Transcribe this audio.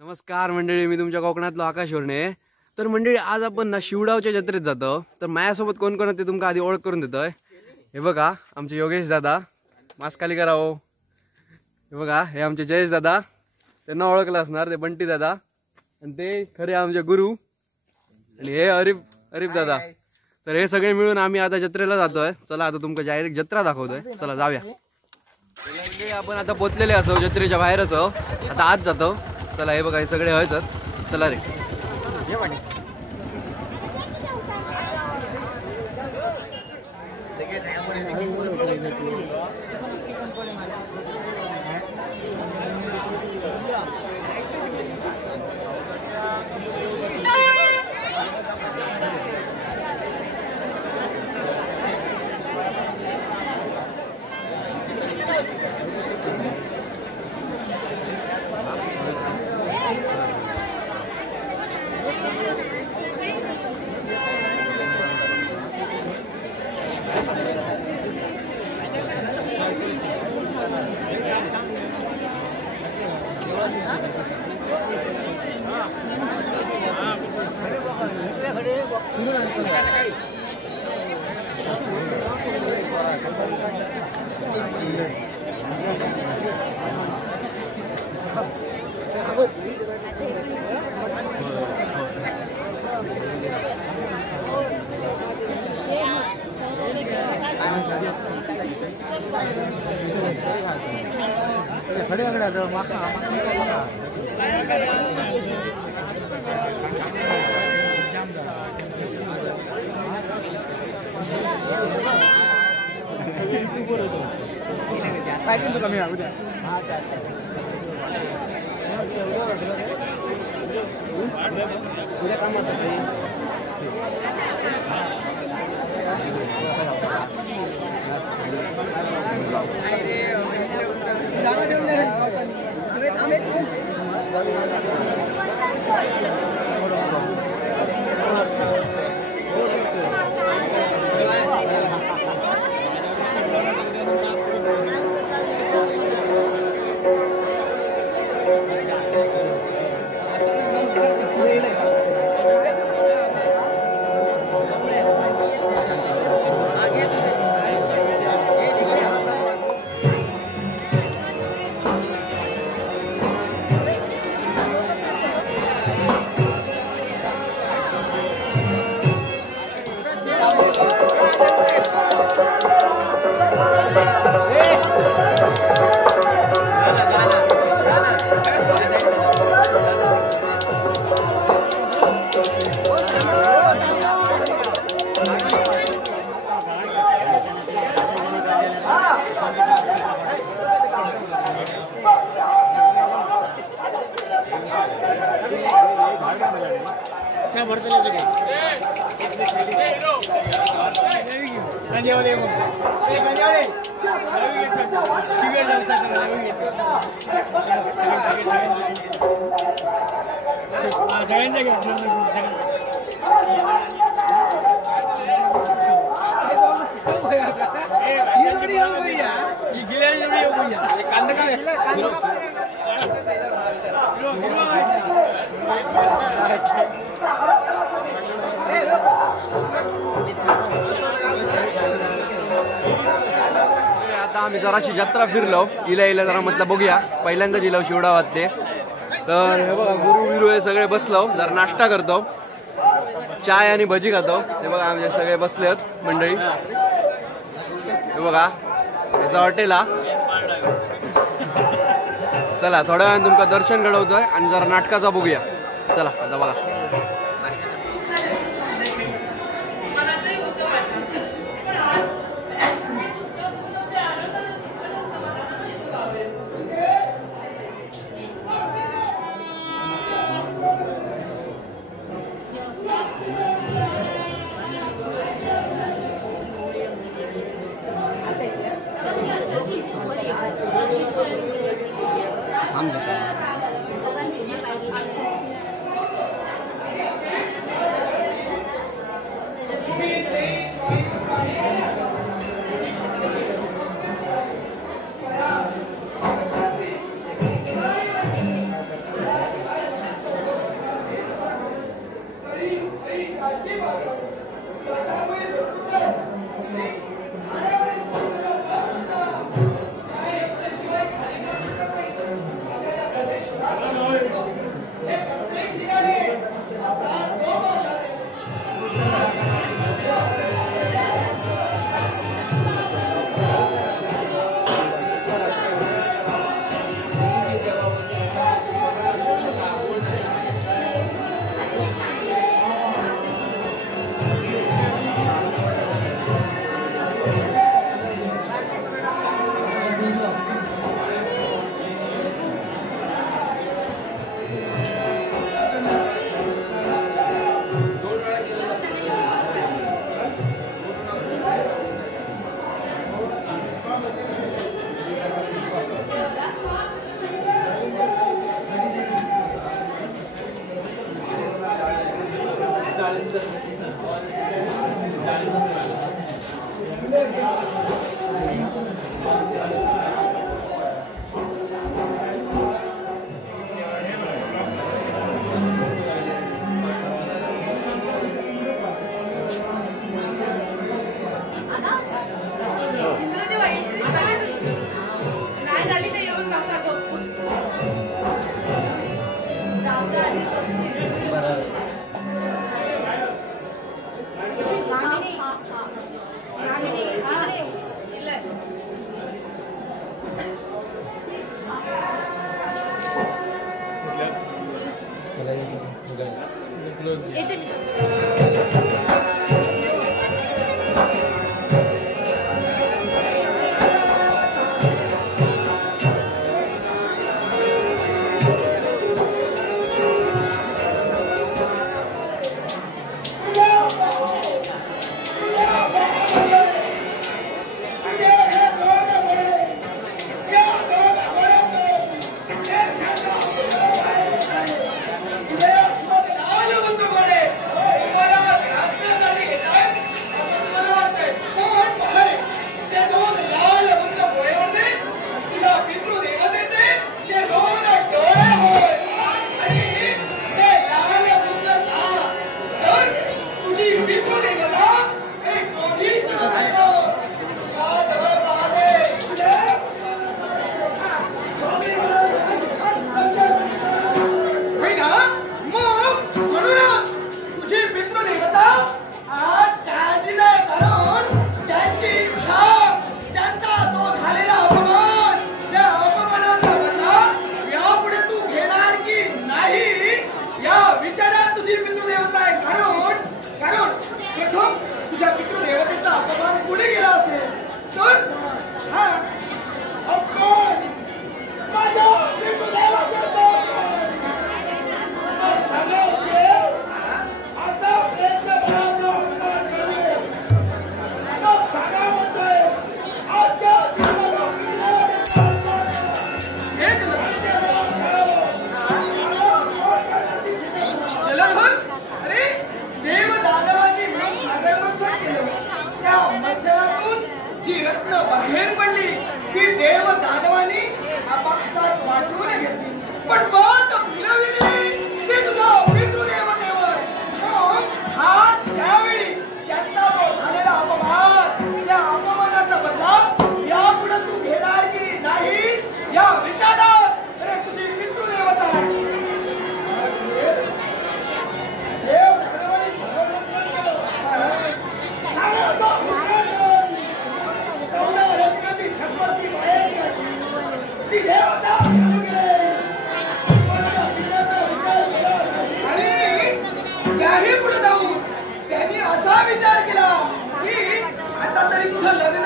नमस्कार मंडळी, मी तुमच्या कोकणातलो आकाश वर्णे. तर मंडळी, आज आपण ना शिवडावच्या जत्रेत जातो. तर माझ्यासोबत कोण कोण ते तुमका आधी ओळख करून देतोय. हे बघा आमचे योगेश दादा, मास्क खाली करा हो. हे बघा हे आमचे जयेश दादा, त्यांना ओळखलं असणार, ते बंटी दादा. आणि ते खरे आमचे गुरु. आणि हे अरिफ दादा. तर हे सगळे मिळून आम्ही आता जत्रेला जातोय. चला आता तुमका डायरेक्ट जत्रा दाखवतोय. चला जाऊया. आपण आता पोचलेले असो, जत्रेच्या बाहेरच आहो. आता आज जातो. चला हे बघा हे सगळे व्हायचं. चला रे. आता आम्ही जराशी जत्रा फिरलो. इला जरा म्हटलं बघूया. पहिल्यांदा दिलो शिवडावात ते. तर हे बघा गुरु बिरू हे सगळे बसलो. जरा नाश्ता करतो, चाय आणि भजी खातो. हे बघा आमचे सगळे बसले आहेत मंडळी. हे बघा याचा हॉटेल हा. चला थोड्या वेळाने तुमका दर्शन घडवतोय आणि जरा नाटकाचा बघूया. चला आता बघा. बाहेर पडली ती देव दानवानी आपापसात वाटून घेतली पण मत फिरविली ती तुझा पितृदेवतेवर हा त्यावेळी त्यांचा तो झालेला अपमान त्या अपमानाचा बदला यापुढे तू घेणार की नाही या विचारात अरे तुझी पितृदेवता आहे देव दानवानी त्याही पुढे जाऊन त्यांनी असा विचार केला की आता तरी तुझं लग्न